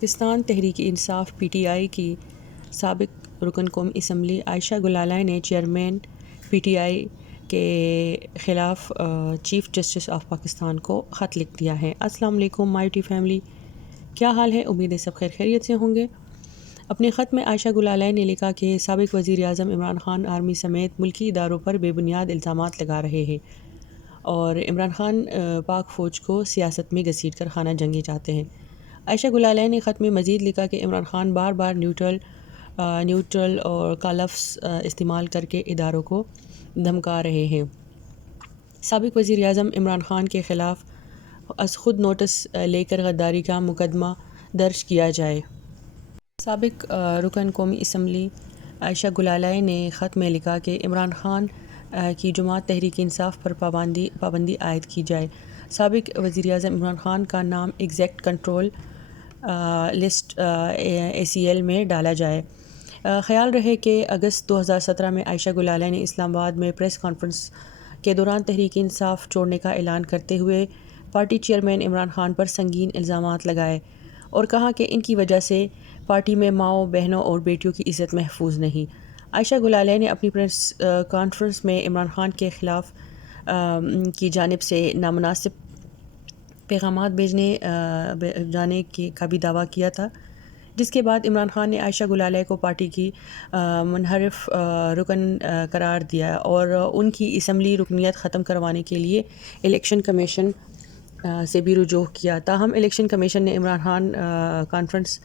Pakistan Tehreek Insaf P T I کی سابق رکن قومی اسمبلی عائشہ گلالئی نے چیئرمین پی ٹی آئی کے خلاف چیف جسٹس آف پاکستان کو خط لکھ دیا ہے۔ السلام علیکم مائی ٹی فیملی، کیا حال ہے؟ امید ہے سب خیریت سے ہوں گے۔ اپنے خط میں عائشہ گلالئی نے لکھا کہ سابق وزیر اعظم عمران خان آرمی سمیت ملکی اداروں پر بے بنیاد الزامات لگا رہے ہیں اور عمران خان پاک فوج کو سیاست میں گھسیٹ کر خانہ جنگی چاہتے ہیں۔ عائشہ گلالئی نے خط میں مزید لکھا کہ عمران خان بار بار نیوٹرل اور کا لفظ استعمال کر کے اداروں کو دھمکا رہے ہیں۔ سابق وزیر اعظم عمران خان کے خلاف از خود نوٹس لے کر غداری کا مقدمہ درج کیا جائے۔ سابق رکن قومی اسمبلی عائشہ گلالئی نے خط میں لکھا کہ عمران خان کی جماعت تحریک انصاف پر پابندی عائد کی جائے۔ سابق وزیر اعظم عمران خان کا نام ایگزیکٹ کنٹرول لسٹ ACL میں ڈالا جائے۔ خیال رہے کہ اگست 2017 میں عائشہ گلالئی نے اسلام آباد میں پریس کانفرنس کے دوران تحریک انصاف چھوڑنے کا اعلان کرتے ہوئے پارٹی چیئرمین عمران خان پر سنگین الزامات لگائے اور کہا کہ ان کی وجہ سے پارٹی میں ماؤں، بہنوں اور بیٹیوں کی عزت محفوظ نہیں۔ عائشہ گلالئی نے اپنی پریس کانفرنس میں عمران خان کے خلاف کی جانب سے نامناسب پیغامات جانے کا بھی دعویٰ کیا تھا، جس کے بعد عمران خان نے عائشہ گلالئی کو پارٹی کی منحرف رکن قرار دیا اور ان کی اسمبلی رکنیت ختم کروانے کے لیے الیکشن کمیشن سے بھی رجوع کیا۔ تاہم الیکشن کمیشن نے عمران خان کانفرنس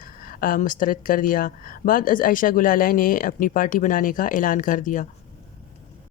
مسترد کر دیا۔ بعد از عائشہ گلالئی نے اپنی پارٹی بنانے کا اعلان کر دیا۔